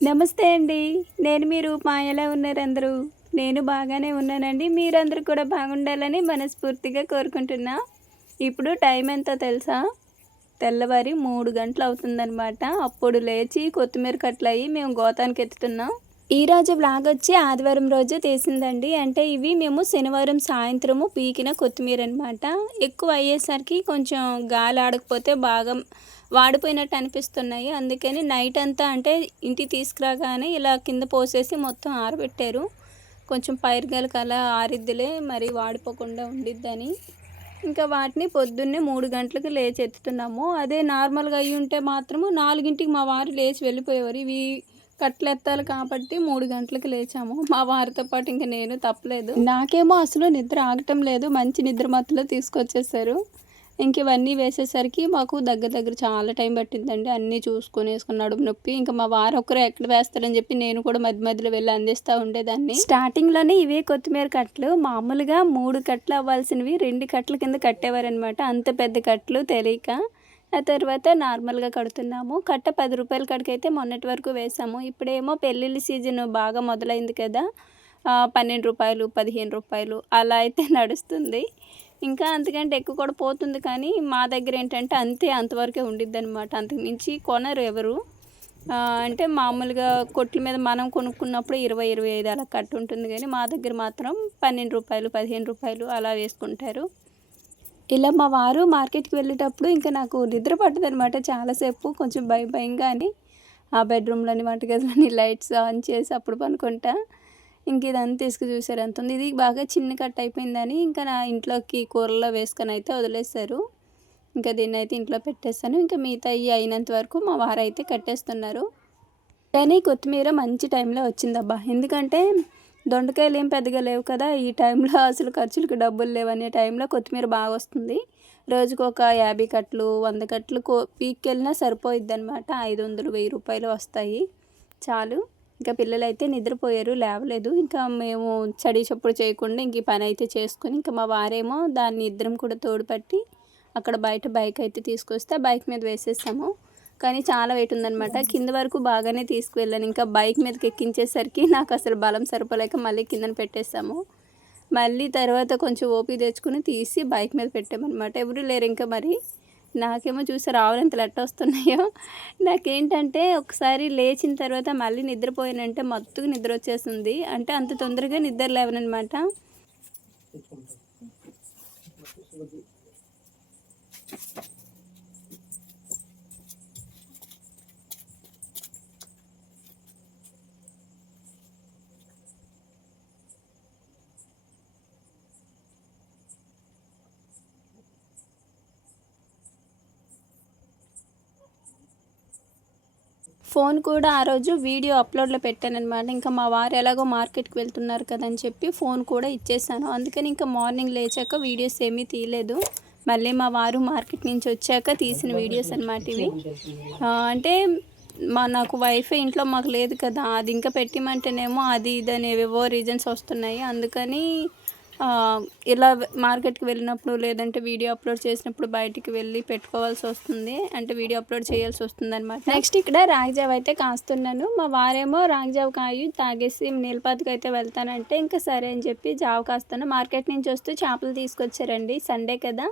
నమస్తే అండి. నేను మీ రూపా. ఎలా ఉన్నారు అందరూ? నేను బాగానే ఉన్నానండి. మీరందరూ కూడా బాగుండాలని మనస్ఫూర్తిగా కోరుకుంటున్నా. ఇప్పుడు టైం ఎంతో తెలుసా? తెల్లవారి 3 గంటలు అవుతుందనమాట. అప్పుడు లేచి కొత్తిమీర కట్టలయ్యి మేము గోతానికి ఎత్తుతున్నాం. ఈరోజు వ్లాగ్ వచ్చి ఆదివారం రోజు తీసిందండి. అంటే ఇవి మేము శనివారం సాయంత్రము పీకిన కొత్తిమీర అనమాట. ఎక్కువ అయ్యేసరికి కొంచెం గాలి ఆడకపోతే బాగా వాడిపోయినట్టు అనిపిస్తున్నాయి. అందుకని నైట్ అంతా అంటే ఇంటికి తీసుకురాగానే ఇలా కింద పోసేసి మొత్తం ఆరబెట్టారు. కొంచెం పైరుగాలికి అలా ఆరిద్దిలే మరి వాడిపోకుండా ఉండిద్దని. ఇంకా వాటిని పొద్దున్నే 3 గంటలకు లేచి ఎత్తుతున్నాము. అదే నార్మల్గా అయ్యి ఉంటే మాత్రము 4ంటికి మా వారు లేచి వెళ్ళిపోయేవారు. ఇవి కట్లెత్తాలి కాబట్టి 3 గంటలకు లేచాము. మా వారితో పాటు ఇంక నేను తప్పలేదు. నాకేమో అసలు నిద్ర ఆగటం లేదు. మంచి నిద్ర మత్తులో తీసుకొచ్చేసారు. ఇంక ఇవన్నీ వేసేసరికి మాకు దగ్గర చాలా టైం పట్టిందండి. అన్నీ వేసుకుని నడుము నొప్పి. ఇంకా మా వారు ఒక్కరు ఎక్కడ వేస్తారని చెప్పి నేను కూడా మధ్యలో వెళ్ళి అందిస్తూ ఉండేదాన్ని. స్టార్టింగ్లోనే ఇవే కొత్తిమీర కట్టలు మామూలుగా 3 కట్టలు అవ్వాల్సినవి 2 కట్టల కింద కట్టేవారనమాట. అంత పెద్ద కట్టలు తెలియక. ఆ తర్వాత నార్మల్గా కడుతున్నాము. కట్ట 10 రూపాయల కడికైతే మొన్నటి వరకు వేసాము. ఇప్పుడేమో పెళ్ళిళ్ళ సీజన్ బాగా మొదలైంది కదా. 12 రూపాయలు 15 రూపాయలు అలా అయితే నడుస్తుంది. ఇంకా అంతకంటే ఎక్కువ కూడా పోతుంది. కానీ మా దగ్గర ఏంటంటే అంతవరకే ఉండిద్దనమాట. అంతకు మించి కొనరు ఎవరు. అంటే మామూలుగా కొట్ల మీద మనం కొనుక్కున్నప్పుడు 20, 25 అలా కట్టు ఉంటుంది. కానీ మా దగ్గర మాత్రం 12 రూపాయలు 15 రూపాయలు అలా వేసుకుంటారు. ఇలా మా వారు మార్కెట్కి వెళ్ళేటప్పుడు ఇంకా నాకు నిద్ర పట్టదనమాట చాలాసేపు. కొంచెం భయంగా అని ఆ బెడ్రూమ్లోని వంటగదిలోని లైట్స్ ఆన్ చేసి అప్పుడు పనుకుంటా. ఇంక ఇదంతా తీసుకు చూసారు ఎంత ఉంది. ఇది బాగా చిన్న కట్ అయిపోయిందని ఇంకా నా ఇంట్లోకి కూరల్లో వేసుకొని అయితే వదిలేశారు. ఇంకా దీన్ని అయితే ఇంట్లో పెట్టేస్తాను. ఇంకా మిగతా అయినంత వరకు మా వారు అయితే కట్టేస్తున్నారు. కానీ కొత్తిమీర మంచి టైంలో వచ్చిందబ్బా. ఎందుకంటే దొండకాయలు ఏం పెద్దగా లేవు కదా. ఈ టైంలో అసలు ఖర్చులకు డబ్బులు లేవనే టైంలో కొత్తిమీర బాగా వస్తుంది. రోజుకు ఒక 50 కట్టలు 100 కట్టలు పీక్కెళ్ళినా సరిపోయిద్ది అనమాట. 500 1000 రూపాయలు వస్తాయి చాలు. ఇంకా పిల్లలైతే నిద్రపోయారు, లేవలేదు. ఇంకా మేము చడి చప్పుడు చేయకుండా ఇంక ఈ పని అయితే చేసుకొని ఇంకా మా వారేమో దాన్ని ఇద్దరం కూడా తోడుపట్టి అక్కడ బయట బైక్ అయితే తీసుకొస్తే బైక్ మీద వేసేసాము. కానీ చాలా వెయిట్ ఉందనమాట. కింద వరకు బాగానే తీసుకువెళ్ళాను. ఇంకా బైక్ మీదకి ఎక్కించేసరికి నాకు అసలు బలం సరిపోలేక మళ్ళీ కిందన పెట్టేసాము. మళ్ళీ తర్వాత కొంచెం ఓపి తెచ్చుకుని తీసి బైక్ మీద పెట్టామన్నమాట. ఎవరు లేరు ఇంకా. మరి నాకేమో చూసి రావులంతలు ఎట్ట వస్తున్నాయో. నాకేంటంటే ఒకసారి లేచిన తర్వాత మళ్ళీ నిద్రపోయానంటే మత్తుగా నిద్ర వచ్చేస్తుంది. అంటే అంత తొందరగా నిద్ర లేవనమాట. ఫోన్ కూడా ఆ రోజు వీడియో అప్లోడ్లో పెట్టానమాట. ఇంకా మా వారు ఎలాగో మార్కెట్కి వెళ్తున్నారు కదని చెప్పి ఫోన్ కూడా ఇచ్చేసాను. అందుకని ఇంకా మార్నింగ్ లేచాక వీడియోస్ ఏమీ తీయలేదు. మళ్ళీ మా వారు మార్కెట్ నుంచి వచ్చాక తీసిన వీడియోస్ అనమాట ఇవి. అంటే నాకు వైఫై ఇంట్లో మాకు లేదు కదా. అది ఇంకా పెట్టిమంటేనేమో అది ఇది అనేవేవో రీజన్స్ వస్తున్నాయి. అందుకని ఇలా మార్కెట్కి వెళ్ళినప్పుడు లేదంటే వీడియో అప్లోడ్ చేసినప్పుడు బయటికి వెళ్ళి పెట్టుకోవాల్సి వస్తుంది. అంటే వీడియో అప్లోడ్ చేయాల్సి వస్తుంది అనమాట. నెక్స్ట్ ఇక్కడ రాగిజావ అయితే కాస్తున్నాను. మా వారేమో రాగిజావ కాయి తాగేసి నీలపాతికి అయితే వెళ్తానంటే ఇంకా సరే అని చెప్పి జావ కాస్తాను. మార్కెట్ నుంచి వస్తూ చేపలు తీసుకొచ్చారండి. సండే కదా.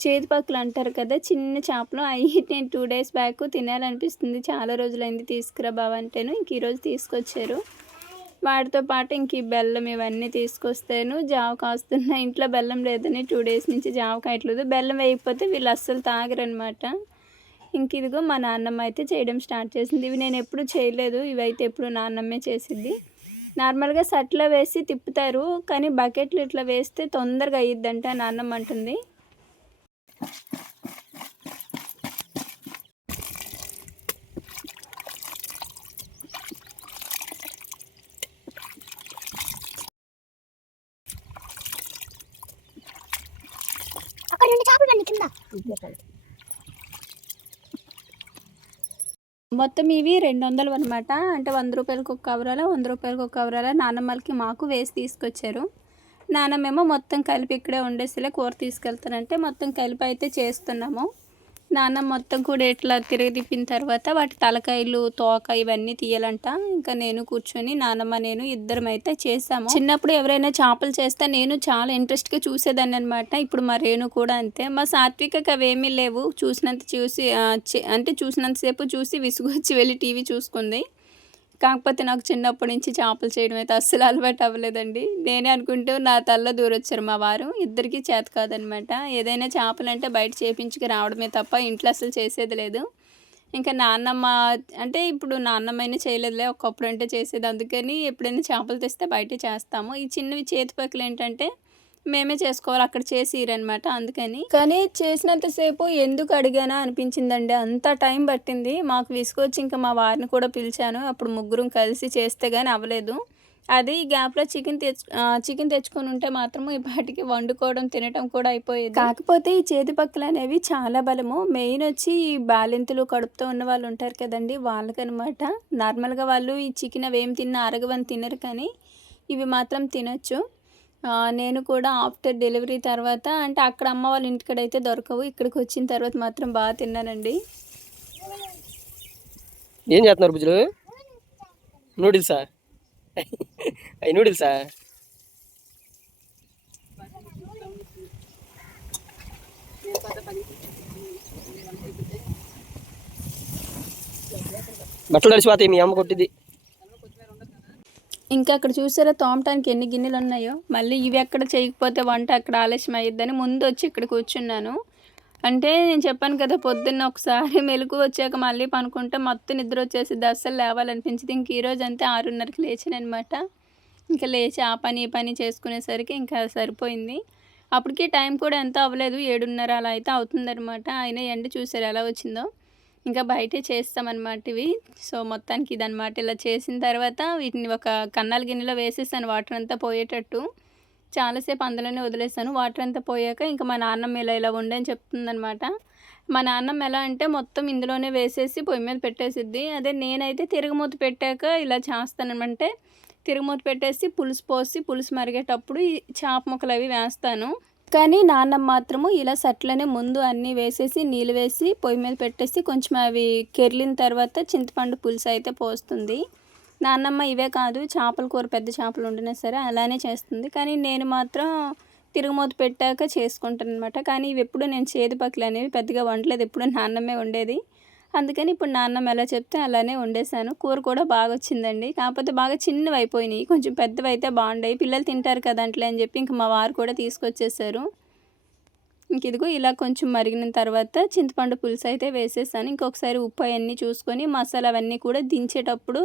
చేతిపక్కలు అంటారు కదా, చిన్న చేపలు. అవి నేను 2 డేస్ బ్యాక్ తినాలనిపిస్తుంది. చాలా రోజులైంది తీసుకురా బావ అంటేను. ఇంక ఈరోజు తీసుకొచ్చారు. వాటితో పాటు ఇంక ఈ బెల్లం ఇవన్నీ తీసుకొస్తాను. జావ కాస్తున్నా. ఇంట్లో బెల్లం లేదని 2 డేస్ నుంచి జావ కాయట్లేదు. బెల్లం వేయకపోతే వీళ్ళు అస్సలు తాగరనమాట. ఇంక ఇదిగో మా నాన్నమ్మ అయితే చేయడం స్టార్ట్ చేసింది. ఇవి నేను ఎప్పుడు చేయలేదు. ఇవైతే ఎప్పుడు నాన్నమ్మే చేసిద్ది. నార్మల్గా సట్లో వేసి తిప్పుతారు. కానీ బకెట్లు ఇట్లా వేస్తే తొందరగా అయ్యిద్దంట నాన్నమ్మ అంటుంది. మొత్తం ఇవి 200 అనమాట. అంటే 100 రూపాయలకు ఒక కవరాల 100 రూపాయలకు ఒక కవరాల నాన్నమ్మలకి మాకు వేసి తీసుకొచ్చారు. నాన్నమేమో మొత్తం కలిపి ఇక్కడే ఉండేసిలే కూర తీసుకెళ్తానంటే మొత్తం కలిపి అయితే చేస్తున్నాము. నాన్నమ్మ మొత్తం కూడా ఇట్లా తిరగదిప్పిన తర్వాత వాటి తలకాయలు, తోక ఇవన్నీ తీయాలంట. ఇంకా నేను కూర్చొని నాన్నమ్మ నేను ఇద్దరం అయితే చేసాము. చిన్నప్పుడు ఎవరైనా చేపలు చేస్తే నేను చాలా ఇంట్రెస్ట్గా చూసేదాన్ని అనమాట. ఇప్పుడు మా రేణు కూడా అంతే. మా సాత్వికకి అవేమీ లేవు. అంటే చూసినంతసేపు చూసి విసుగొచ్చి వెళ్ళి టీవీ చూసుకుంది. కాకపోతే నాకు చిన్నప్పటి నుంచి చేపలు చేయడం అయితే అస్సలు అలవాటు అవ్వలేదండి. నేనే అనుకుంటూ నా తలలో దూరొచ్చారు మా వారు. ఇద్దరికీ చేత కాదనమాట. ఏదైనా చేపలంటే బయట చేపించుకు రావడమే తప్ప ఇంట్లో అసలు చేసేది లేదు. ఇంకా నాన్నమ్మ అంటే ఇప్పుడు నాన్నమ్మైనా చేయలేదులే, ఒకప్పుడు అంటే చేసేది. అందుకని ఎప్పుడైనా చేపలు తెస్తే బయటే చేస్తాము. ఈ చిన్నవి చేతి పక్కలు ఏంటంటే మేమే చేసుకోవాలి, అక్కడ చేసి ఇరనమాట. అందుకని కానీ చేసినంతసేపు ఎందుకు అడిగానా అనిపించిందండి. అంత టైం పట్టింది. మాకు విసుగొచ్చి ఇంకా మా వారిని కూడా పిలిచాను. అప్పుడు ముగ్గురం కలిసి చేస్తే కానీ అవ్వలేదు. అది ఈ గ్యాప్లో చికెన్ తెచ్చుకొని ఉంటే మాత్రము ఇప్పటికి వండుకోవడం తినటం కూడా అయిపోయేది. కాకపోతే ఈ చేతి పక్కలు అనేవి చాలా బలము. మెయిన్ వచ్చి ఈ బాలింతలు కడుపుతో ఉన్న వాళ్ళు ఉంటారు కదండి, వాళ్ళకనమాట. నార్మల్గా వాళ్ళు ఈ చికెన్ అవి ఏం తిన్నా అరగవని తినరు, కానీ ఇవి మాత్రం తినొచ్చు. నేను కూడా ఆఫ్టర్ డెలివరీ తర్వాత అంటే అక్కడ అమ్మ వాళ్ళ ఇంటికడైతే దొరకవు. ఇక్కడికి వచ్చిన తర్వాత మాత్రం బాగా తిన్నానండి. ఏం చేస్తున్నారు బుజ్జులు? నూడిల్సా? అవి నూడిల్సా? బట్టలు తడిసిపోతాయి, మీ అమ్మ కొట్టింది. ఇంకా అక్కడ చూసారా తోమటానికి ఎన్ని గిన్నెలు ఉన్నాయో. మళ్ళీ ఇవి ఎక్కడ చేయకపోతే వంట అక్కడ ఆలస్యం అయ్యిద్దని ముందు వచ్చి ఇక్కడ కూర్చున్నాను. అంటే నేను చెప్పాను కదా, పొద్దున్న ఒకసారి మెలకు వచ్చాక మళ్ళీ పనుకుంటే మొత్తం నిద్ర వచ్చేసిద్ది, అస్సలు లేవాలనిపించింది. ఇంక ఈరోజు అంతే 6:30కి లేచానమాట. ఇంకా లేచి ఆ పని ఈ పని చేసుకునేసరికి ఇంకా సరిపోయింది. అప్పటికి టైం కూడా ఎంత అవ్వలేదు, 7:30 అలా అయితే అవుతుందన్నమాట. అయినా ఎండ చూసారు ఎలా వచ్చిందో. ఇంకా బయటే చేస్తామన్నమాట ఇవి. సో మొత్తానికి ఇదనమాట. ఇలా చేసిన తర్వాత వీటిని ఒక కన్నాల గిన్నెలో వేసేసాను వాటర్ అంతా పోయేటట్టు. చాలాసేపు అందులోనే వదిలేసాను. వాటర్ అంతా పోయాక ఇంకా మా నాన్నమ్మ ఇలా ఉండని చెప్తుందనమాట. మా నాన్నమ్మ ఎలా అంటే మొత్తం ఇందులోనే వేసేసి పొయ్యి మీద పెట్టేసిద్ది. అదే నేనైతే తిరగమూత పెట్టాక ఇలా చేస్తానమంటే తిరగమూత పెట్టేసి పులుసు పోసి పులుసు మరిగేటప్పుడు ఈ చేప ముక్కలు అవి వేస్తాను. కానీ నాన్నమ్మ మాత్రము ఇలా సట్లనే ముందు అన్నీ వేసేసి నీళ్ళు వేసి పొయ్యి మీద పెట్టేసి కొంచెం అవి కెర్లిన తర్వాత చింతపండు పులుసు అయితే పోస్తుంది. నాన్నమ్మ ఇవే కాదు, చేపల కూర పెద్ద చేపలు ఉండినా సరే అలానే చేస్తుంది. కానీ నేను మాత్రం తిరుగుమూత పెట్టాక చేసుకుంటాను అనమాట. కానీ ఇవి ఎప్పుడు నేను చేదు పక్కలు అనేవి పెద్దగా వండలేదు, ఎప్పుడు నాన్నమ్మే వండేది. అందుకని ఇప్పుడు నాన్నమ్మ ఎలా చెప్తే అలానే వండేసాను. కూర కూడా బాగా వచ్చిందండి. కాకపోతే బాగా చిన్నవి అయిపోయినాయి, కొంచెం పెద్దవి అయితే బాగుండాయి. పిల్లలు తింటారు కదా అంటలే అని చెప్పి ఇంక మా వారు కూడా తీసుకొచ్చేసారు. ఇంక ఇదిగో ఇలా కొంచెం మరిగిన తర్వాత చింతపండు పులుసు అయితే వేసేసాను. ఇంకొకసారి ఉప్పు అవన్నీ చూసుకొని మసాలా అవన్నీ కూడా దించేటప్పుడు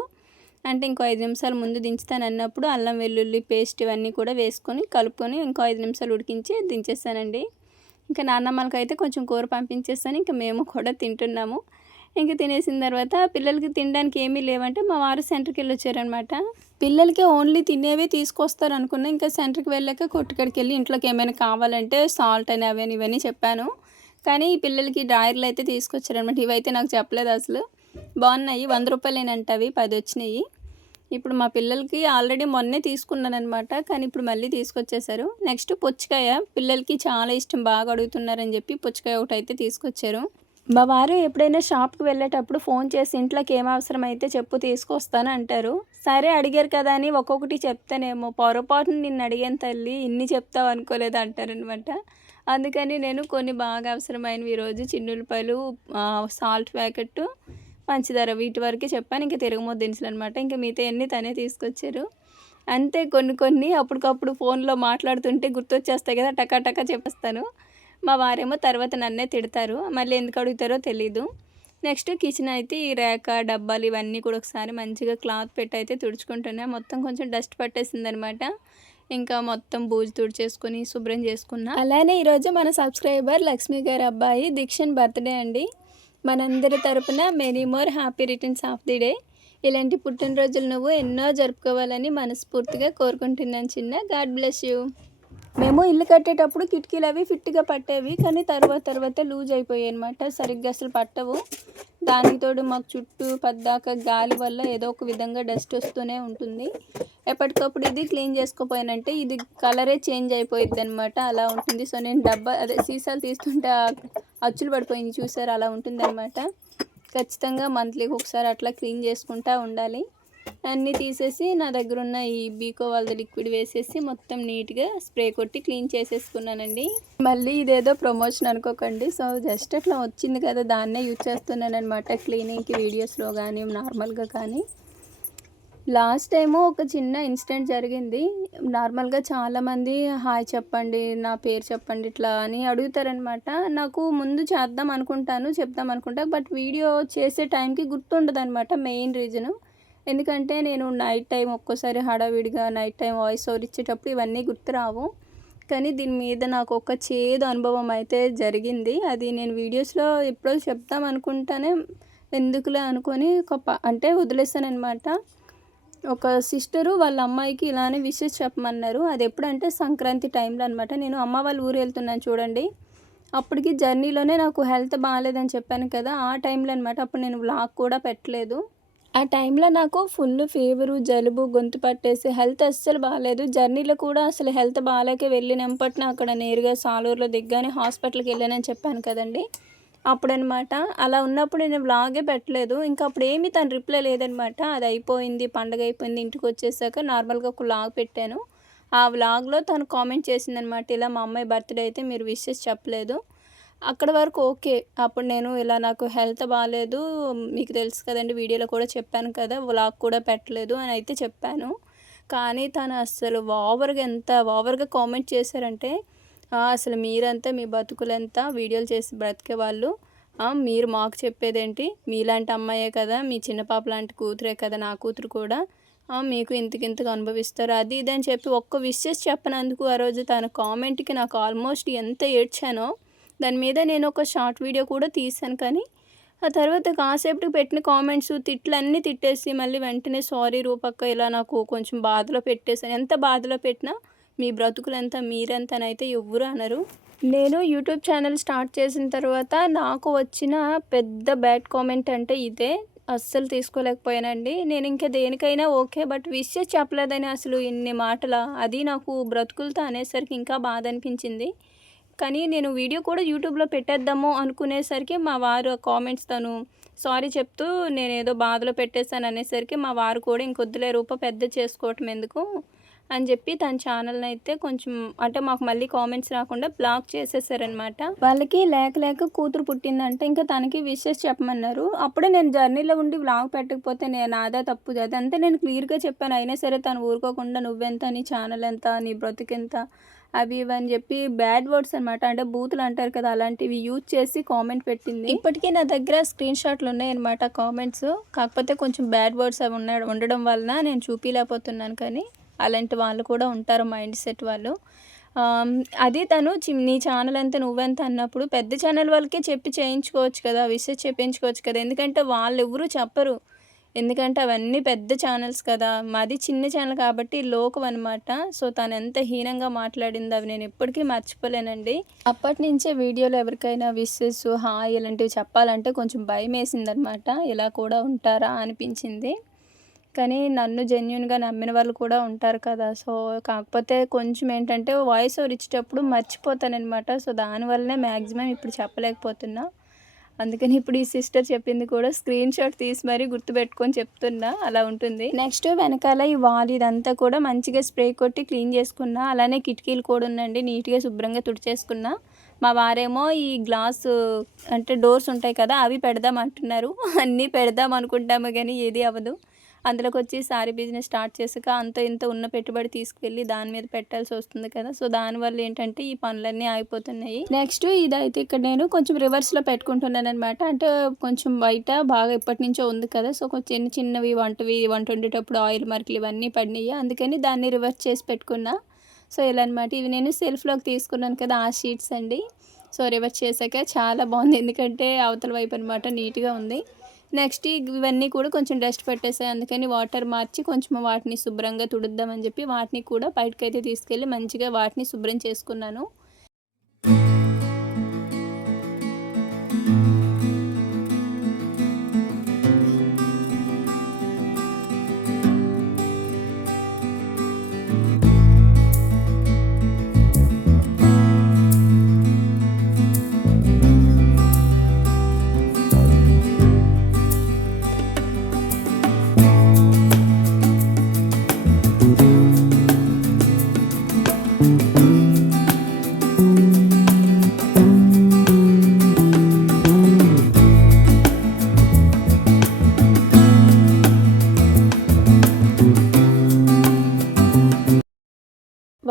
అంటే ఇంకో 5 నిమిషాలు ముందు దించుతాను అన్నప్పుడు అల్లం వెల్లుల్లి పేస్ట్ ఇవన్నీ కూడా వేసుకొని కలుపుకొని ఇంకో 5 నిమిషాలు ఉడికించి దించేసానండి. ఇంకా నాన్నమ్మలకైతే కొంచెం కూర పంపించేస్తాను. ఇంకా మేము కూడా తింటున్నాము. ఇంక తినేసిన తర్వాత పిల్లలకి తినడానికి ఏమీ లేవంటే మా వారు సెంటర్కి వెళ్ళి వచ్చారనమాట. పిల్లలకి ఓన్లీ తినేవే తీసుకొస్తారు అనుకున్నా. ఇంకా సెంటర్కి వెళ్ళాక కొట్టుకడికి వెళ్ళి ఇంట్లోకి ఏమైనా కావాలంటే సాల్ట్ అని అవన్నీ ఇవన్నీ చెప్పాను. కానీ ఈ పిల్లలకి డ్రాయర్లు అయితే తీసుకొచ్చారనమాట. ఇవైతే నాకు చెప్పలేదు అసలు. బాగున్నాయి, 100 రూపాయలేనంట అవి, 10 వచ్చినాయి. ఇప్పుడు మా పిల్లలకి ఆల్రెడీ మొన్నే తీసుకున్నానమాట, కానీ ఇప్పుడు మళ్ళీ తీసుకొచ్చేసారు. నెక్స్ట్ పుచ్చకాయ పిల్లలకి చాలా ఇష్టం, బాగా అడుగుతున్నారని చెప్పి పుచ్చకాయ ఒకటి అయితే తీసుకొచ్చారు. మా వారు ఎప్పుడైనా షాప్కి వెళ్ళేటప్పుడు ఫోన్ చేసి ఇంట్లోకి ఏం అవసరం అయితే చెప్పు తీసుకొస్తాను అంటారు. సరే అడిగారు కదా అని ఒక్కొక్కటి చెప్తానేమో, పొరపాటున నిన్ను అడిగాను తల్లి ఇన్ని చెప్తావు అనుకోలేదు అంటారనమాట. అందుకని నేను కొన్ని బాగా అవసరమైనవి ఈరోజు చిన్నులపాయలు, సాల్ట్ ప్యాకెట్, పంచదార వీటి వరకే చెప్పాను. ఇంకా తిరగమోద్దు దినుసులు అనమాట. ఇంకా మిగతా అన్నీ తనే తీసుకొచ్చారు. అంతే, కొన్ని అప్పటికప్పుడు ఫోన్లో మాట్లాడుతుంటే గుర్తొచ్చేస్తాయి కదా, టకా టకా చెప్పేస్తాను. మా వారేమో తర్వాత నన్నే తిడతారు, మళ్ళీ ఎందుకు అడుగుతారో తెలీదు. నెక్స్ట్ కిచెన్ అయితే ఈ రేక డబ్బాలు ఇవన్నీ కూడా ఒకసారి మంచిగా క్లాత్ పెట్టి అయితే తుడుచుకుంటున్నా. మొత్తం కొంచెం డస్ట్ పట్టేసిందనమాట. ఇంకా మొత్తం బూజు తుడిచేసుకొని శుభ్రం చేసుకున్నా. అలానే ఈరోజు మన సబ్స్క్రైబర్ లక్ష్మి గారి అబ్బాయి దీక్షన్ బర్త్డే అండి. మనందరి తరపున many more happy returns of the day. ఇలాంటి పుట్టినరోజులు నువ్వు ఎన్నో జరుపుకోవాలని మనస్ఫూర్తిగా కోరుకుంటున్నాను చిన్న. God bless you. మేము ఇల్లు కట్టేటప్పుడు కిటికీలు అవి ఫిట్గా పట్టేవి, కానీ తర్వాత లూజ్ అయిపోయాయి అనమాట, సరిగ్గా అసలు పట్టవు. దానికి తోడు మాకు చుట్టూ పద్దాక గాలి వల్ల ఏదో ఒక విధంగా డస్ట్ వస్తూనే ఉంటుంది. ఎప్పటికప్పుడు ఇది క్లీన్ చేసుకోపోయానంటే ఇది కలరే చేంజ్ అయిపోయిద్ది అనమాట, అలా ఉంటుంది. సో నేను సీసాలు తీస్తుంటే అచ్చులు పడిపోయింది చూసారు, అలా ఉంటుంది అనమాట. ఖచ్చితంగా మంత్లీకి ఒకసారి అట్లా క్లీన్ చేసుకుంటూ ఉండాలి. అన్నీ తీసేసి నా దగ్గర ఉన్న ఈ బీకో వాళ్ళది లిక్విడ్ వేసేసి మొత్తం నీట్గా స్ప్రే కొట్టి క్లీన్ చేసేసుకున్నానండి. మళ్ళీ ఇదేదో ప్రమోషన్ అనుకోకండి, సో జస్ట్ అట్లా వచ్చింది కదా దాన్నే యూజ్ చేస్తున్నాను అనమాట క్లీనింగ్కి, వీడియోస్లో కానీ నార్మల్గా కానీ. లాస్ట్ టైము ఒక చిన్న ఇన్సిడెంట్ జరిగింది. నార్మల్గా చాలామంది హాయ్ చెప్పండి, నా పేరు చెప్పండి ఇట్లా అని అడుగుతారనమాట. నాకు ముందు చెప్దాం అనుకుంటా, బట్ వీడియో చేసే టైంకి గుర్తుండదు అనమాట. మెయిన్ రీజను ఎందుకంటే నేను నైట్ టైం ఒక్కోసారి హడావిడిగా నైట్ టైం వాయిస్ ఓవర్ ఇచ్చేటప్పుడు ఇవన్నీ గుర్తురావు. కానీ దీని మీద నాకు ఒక చేదు అనుభవం అయితే జరిగింది. అది నేను వీడియోస్లో ఎప్పుడో చెప్దాం అనుకుంటానే ఎందుకులే అనుకొని అంటే వదిలేస్తానమాట. ఒక సిస్టరు వాళ్ళ అమ్మాయికి ఇలానే విషెస్ చెప్పమన్నారు. అది ఎప్పుడంటే సంక్రాంతి టైంలో అనమాట. నేను అమ్మ వాళ్ళ ఊరు వెళ్తున్నాను చూడండి, అప్పటికి జర్నీలోనే నాకు హెల్త్ బాగాలేదని చెప్పాను కదా, ఆ టైంలో అనమాట. అప్పుడు నేను వ్లాగ్ కూడా పెట్టలేదు. ఆ టైంలో నాకు ఫుల్ ఫీవరు, జలుబు, గొంతు పట్టేసి హెల్త్ అస్సలు బాగాలేదు. జర్నీలో కూడా అసలు హెల్త్ బాగాలేక వెళ్ళినంపటిన అక్కడ నేరుగా సాలూరులో దిగ్గానే హాస్పిటల్కి వెళ్ళానని చెప్పాను కదండి. అప్పుడనమాట అలా ఉన్నప్పుడు నేను వ్లాగే పెట్టలేదు. ఇంకా అప్పుడు ఏమీ తను రిప్లై లేదనమాట. అది అయిపోయింది, పండగ అయిపోయింది, ఇంటికి వచ్చేసాక నార్మల్గా ఒక వ్లాగ్ పెట్టాను. ఆ వ్లాగ్లో తను కామెంట్ చేసిందనమాట, ఇలా మా అమ్మాయి బర్త్డే అయితే మీరు విషెస్ చెప్పలేదు. అక్కడ వరకు ఓకే. అప్పుడు నేను ఇలా నాకు హెల్త్ బాగాలేదు, మీకు తెలుసు కదండి వీడియోలో కూడా చెప్పాను కదా, వ్లాగ్ కూడా పెట్టలేదు అని అయితే చెప్పాను. కానీ తను అస్సలు ఎంత ఓవర్గా కామెంట్ చేశారంటే, అసలు మీరంతా మీ బతుకులంతా వీడియోలు చేసి బ్రతికే వాళ్ళు, మీరు మాకు చెప్పేదేంటి, మీలాంటి అమ్మాయే కదా, మీ చిన్న పాప లాంటి కూతురే కదా నా కూతురు కూడా, మీకు ఇంతకింతకు అనుభవిస్తారు అది ఇది అని చెప్పి ఒక్క విషెస్ చెప్పనందుకు ఆ రోజు తన కామెంట్కి నాకు ఆల్మోస్ట్ ఎంత ఏడ్చానో. దాని మీద నేను ఒక షార్ట్ వీడియో కూడా తీశాను. కానీ ఆ తర్వాత కాసేపటికి పెట్టిన కామెంట్స్ తిట్లన్నీ తిట్టేసి మళ్ళీ వెంటనే సారీ రూపక్క ఇలా నాకు కొంచెం బాధలో పెట్టేశాను. ఎంత బాధలో పెట్టినా మీ బ్రతుకులంతా మీరెంతనైతే ఎవ్వరు అనరు. నేను యూట్యూబ్ ఛానల్ స్టార్ట్ చేసిన తర్వాత నాకు వచ్చిన పెద్ద బ్యాడ్ కామెంట్ అంటే ఇదే. అస్సలు తీసుకోలేకపోయానండి. నేను ఇంకా దేనికైనా ఓకే, బట్ విషయం చెప్పలేదని అసలు ఇన్ని మాటల, అది నాకు బ్రతుకులతో అనేసరికి ఇంకా బాధ అనిపించింది. కానీ నేను వీడియో కూడా యూట్యూబ్లో పెట్టేద్దాము అనుకునేసరికి మా వారు కామెంట్స్ తను సారీ చెప్తూ నేను ఏదో బాధలో పెట్టేశాను అనేసరికి మా వారు కూడా ఇంకొద్దులే రూప పెద్ద చేసుకోవటం ఎందుకు అని చెప్పి తన ఛానల్ని అయితే కొంచెం అంటే మాకు మళ్ళీ కామెంట్స్ రాకుండా బ్లాక్ చేసేసారనమాట. వాళ్ళకి లేక కూతురు పుట్టిందంటే ఇంకా తనకి విషెస్ చెప్పమన్నారు. అప్పుడే నేను జర్నీలో ఉండి వ్లాగ్ పెట్టకపోతే నేను నాదా తప్పు అదంతా నేను క్లియర్గా చెప్పాను. అయినా సరే తను ఊరుకోకుండా నువ్వెంత, నీ ఛానల్ ఎంత, నీ బ్రతుకెంత, అవి ఇవి అని చెప్పి బ్యాడ్ వర్డ్స్ అనమాట, అంటే బూతులు అంటారు కదా అలాంటివి యూజ్ చేసి కామెంట్ పెట్టింది. ఇప్పటికీ నా దగ్గర స్క్రీన్ షాట్లు ఉన్నాయన్నమాట కామెంట్స్. కాకపోతే కొంచెం బ్యాడ్ వర్డ్స్ అవి ఉండడం వలన నేను చూపించలేకపోతున్నాను. కానీ అలాంటి వాళ్ళు కూడా ఉంటారు మైండ్ సెట్ వాళ్ళు. అది తను నీ ఛానల్ ఎంత నువ్వెంత అన్నప్పుడు పెద్ద ఛానల్ వాళ్ళకే చెప్పి చేయించుకోవచ్చు కదా, విషయం చెప్పించుకోవచ్చు కదా. ఎందుకంటే వాళ్ళు ఎవరు చెప్పరు, ఎందుకంటే అవన్నీ పెద్ద ఛానల్స్ కదా, మాది చిన్న ఛానల్ కాబట్టి లోకం అనమాట. సో తను ఎంత హీనంగా మాట్లాడింది అవి నేను ఎప్పటికీ మర్చిపోలేనండి. అప్పటి నుంచే వీడియోలో ఎవరికైనా విషెస్, హాయ్ ఇలాంటివి చెప్పాలంటే కొంచెం భయం వేసిందనమాట. ఇలా కూడా ఉంటారా అనిపించింది. కానీ నన్ను జెన్యున్గా నమ్మిన వాళ్ళు కూడా ఉంటారు కదా. సో కాకపోతే కొంచెం ఏంటంటే వాయిస్ ఓవర్ ఇచ్చేటప్పుడు మర్చిపోతానమాట. సో దానివల్లనే మ్యాక్సిమం ఇప్పుడు చెప్పలేకపోతున్నా. అందుకని ఇప్పుడు ఈ సిస్టర్ చెప్పింది కూడా స్క్రీన్ షాట్ తీసి మరీ గుర్తుపెట్టుకొని చెప్తున్నా, అలా ఉంటుంది. నెక్స్ట్ వెనకాల ఈ వాల్ ఇదంతా కూడా మంచిగా స్ప్రే కొట్టి క్లీన్ చేసుకున్నా. అలానే కిటికీలు కూడా ఉండండి నీట్గా శుభ్రంగా తుడిచేసుకున్నా. మా వారేమో ఈ గ్లాసు అంటే డోర్స్ ఉంటాయి కదా అవి పెడదాం అంటున్నారు. అన్నీ పెడదాం అనుకుంటాము కానీ ఏది అవ్వదు. అందులోకి వచ్చి శారీ బిజినెస్ స్టార్ట్ చేసాక అంత ఇంత ఉన్న పెట్టుబడి తీసుకెళ్ళి దాని మీద పెట్టాల్సి వస్తుంది కదా. సో దానివల్ల ఏంటంటే ఈ పనులన్నీ ఆగిపోతున్నాయి. నెక్స్ట్ ఇదైతే ఇక్కడ నేను కొంచెం రివర్స్లో పెట్టుకుంటున్నాను అనమాట. అంటే కొంచెం బయట బాగా ఎప్పటి నుంచో ఉంది కదా. సో కొంచెం చిన్నవి వంట వండేటప్పుడు ఆయిల్ మరకలు ఇవన్నీ పడినాయి, అందుకని దాన్ని రివర్స్ చేసి పెట్టుకున్నా. సో ఇలా అనమాట. ఇవి నేను సెల్ఫ్లోకి తీసుకున్నాను కదా ఆ షీట్స్ అండి. సో రివర్స్ చేశాక చాలా బాగుంది, ఎందుకంటే అవతల వైపు అనమాట నీట్గా ఉంది. నెక్స్ట్ ఇవన్నీ కూడా కొంచెం డస్ట్ పెట్టేసాయి, అందుకని వాటర్ మార్చి కొంచెం వాటిని శుభ్రంగా తుడుద్దామని చెప్పి వాటిని కూడా బయటకైతే తీసుకెళ్ళి మంచిగా వాటిని శుభ్రం చేసుకున్నాను.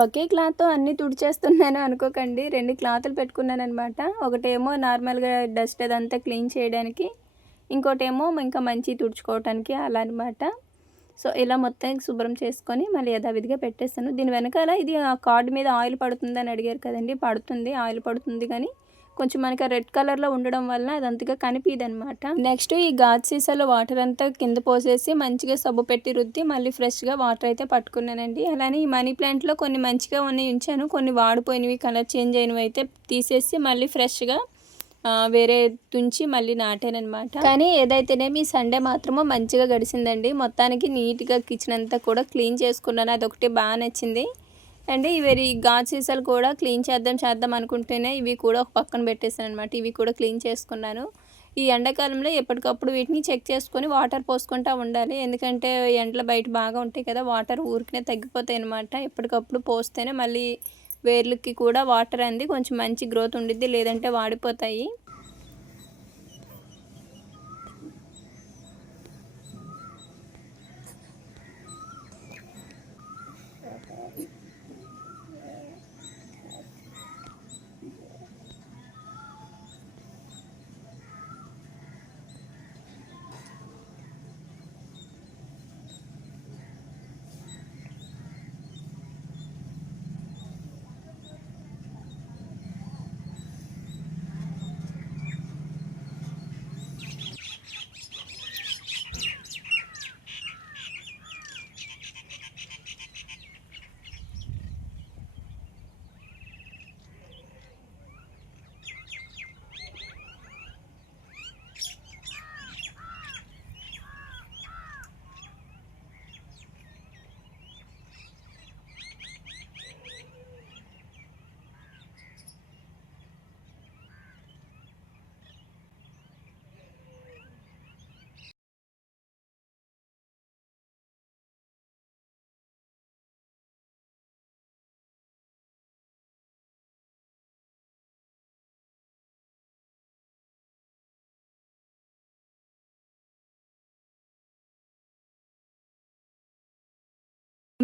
ఒకే క్లాత్తో అన్నీ తుడిచేస్తున్నాను అనుకోకండి, 2 క్లాతులు పెట్టుకున్నానమాట. ఒకటేమో నార్మల్గా డస్ట్ అదంతా క్లీన్ చేయడానికి, ఇంకోటేమో ఇంకా మంచి తుడుచుకోవటానికి అలా అనమాట. సో ఇలా మొత్తం శుభ్రం చేసుకొని మళ్ళీ యథావిధిగా పెట్టేస్తాను. దీని వెనకాల ఇది కార్డు మీద ఆయిల్ పడుతుందని అడిగారు కదండి, పడుతుంది, ఆయిల్ పడుతుంది, కానీ కొంచెం మనకి రెడ్ కలర్లో ఉండడం వల్ల అది అంతగా కనిపించదనమాట. నెక్స్ట్ ఈ గాజు సీసాలో వాటర్ అంతా కింద పోసేసి మంచిగా సబ్బు పెట్టి రుద్ది మళ్ళీ ఫ్రెష్గా వాటర్ అయితే పట్టుకున్నానండి. అలానే ఈ మనీ ప్లాంట్లో కొన్ని మంచిగా ఉన్నాయి ఉంచాను, కొన్ని వాడిపోయినవి కలర్ చేంజ్ అయినవి అయితే తీసేసి మళ్ళీ ఫ్రెష్గా వేరే తుంచి మళ్ళీ నాటానమాట. కానీ ఏదైతేనేమి సండే మాత్రమో మంచిగా గడిచిందండి. మొత్తానికి నీట్గా కిచెన్ అంతా కూడా క్లీన్ చేసుకున్నాను, అదొకటి బాగా నచ్చింది. అండ్ ఇవి గాజు సీసాలు కూడా క్లీన్ చేద్దాం అనుకుంటేనే ఇవి కూడా ఒక పక్కన పెట్టేసాను అనమాట. ఇవి కూడా క్లీన్ చేసుకున్నాను. ఈ ఎండాకాలంలో ఎప్పటికప్పుడు వీటిని చెక్ చేసుకొని వాటర్ పోసుకుంటూ ఉండాలి, ఎందుకంటే ఎండలు బయట బాగా ఉంటాయి కదా, వాటర్ ఊరికనే తగ్గిపోతాయి అనమాట. ఎప్పటికప్పుడు పోస్తేనే మళ్ళీ వేర్లకి కూడా వాటర్ అంది కొంచెం మంచి గ్రోత్ ఉండిద్ది, లేదంటే వాడిపోతాయి.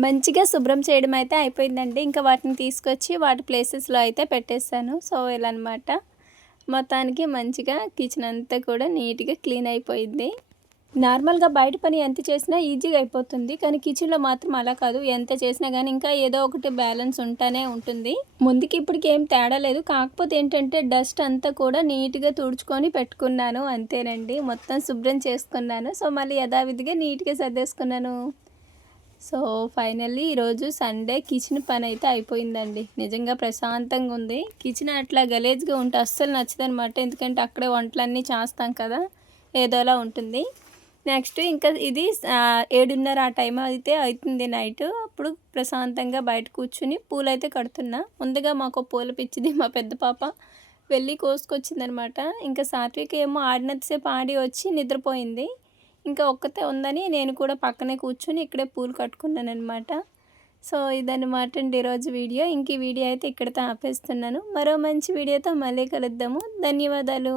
మంచిగా శుభ్రం చేయడం అయితే అయిపోయిందండి. ఇంకా వాటిని తీసుకొచ్చి వాటి ప్లేసెస్లో అయితే పెట్టేస్తాను. సో ఇలా అనమాట, మొత్తానికి మంచిగా కిచెన్ అంతా కూడా నీట్గా క్లీన్ అయిపోయింది. నార్మల్గా బయట పని ఎంత చేసినా ఈజీగా అయిపోతుంది, కానీ కిచెన్లో మాత్రం అలా కాదు. ఎంత చేసినా కానీ ఇంకా ఏదో ఒకటి బ్యాలెన్స్ ఉంటూనే ఉంటుంది. ముందుకి ఇప్పటికి ఏం తేడా లేదు, కాకపోతే ఏంటంటే డస్ట్ అంతా కూడా నీట్గా తుడుచుకొని పెట్టుకున్నాను అంతేనండి. మొత్తం శుభ్రం చేసుకున్నాను. సో మళ్ళీ యథావిధిగా నీట్గా సర్దేసుకున్నాను. సో ఫైనల్లీ ఈరోజు సండే కిచెన్ పని అయితే అయిపోయిందండి. నిజంగా ప్రశాంతంగా ఉంది. కిచెన్ అట్లా గలీజ్గా ఉంటే అస్సలు నచ్చదనమాట, ఎందుకంటే అక్కడే వంటలన్నీ చేస్తాం కదా, ఏదోలా ఉంటుంది. నెక్స్ట్ ఇంకా ఇది 7:30 ఆ టైం అయితే అవుతుంది నైట్. అప్పుడు ప్రశాంతంగా బయట కూర్చుని పూలు అయితే కడుతున్నా. ముందుగా మాకు పూల పిచ్చిది, మా పెద్ద పాప వెళ్ళి కోసుకొచ్చిందనమాట. ఇంకా సాత్విక ఏమో ఆడినంతసేపు ఆడి వచ్చి నిద్రపోయింది. ఇంకా ఒక్కతే ఉందని నేను కూడా పక్కనే కూర్చొని ఇక్కడే పూలు కట్టుకున్నాను అనమాట. సో ఇదన్నమాట అండి ఈరోజు వీడియో. ఇంక ఈ వీడియో అయితే ఇక్కడితో ఆపేస్తున్నాను. మరో మంచి వీడియోతో మళ్ళీ కలుద్దాము. ధన్యవాదాలు.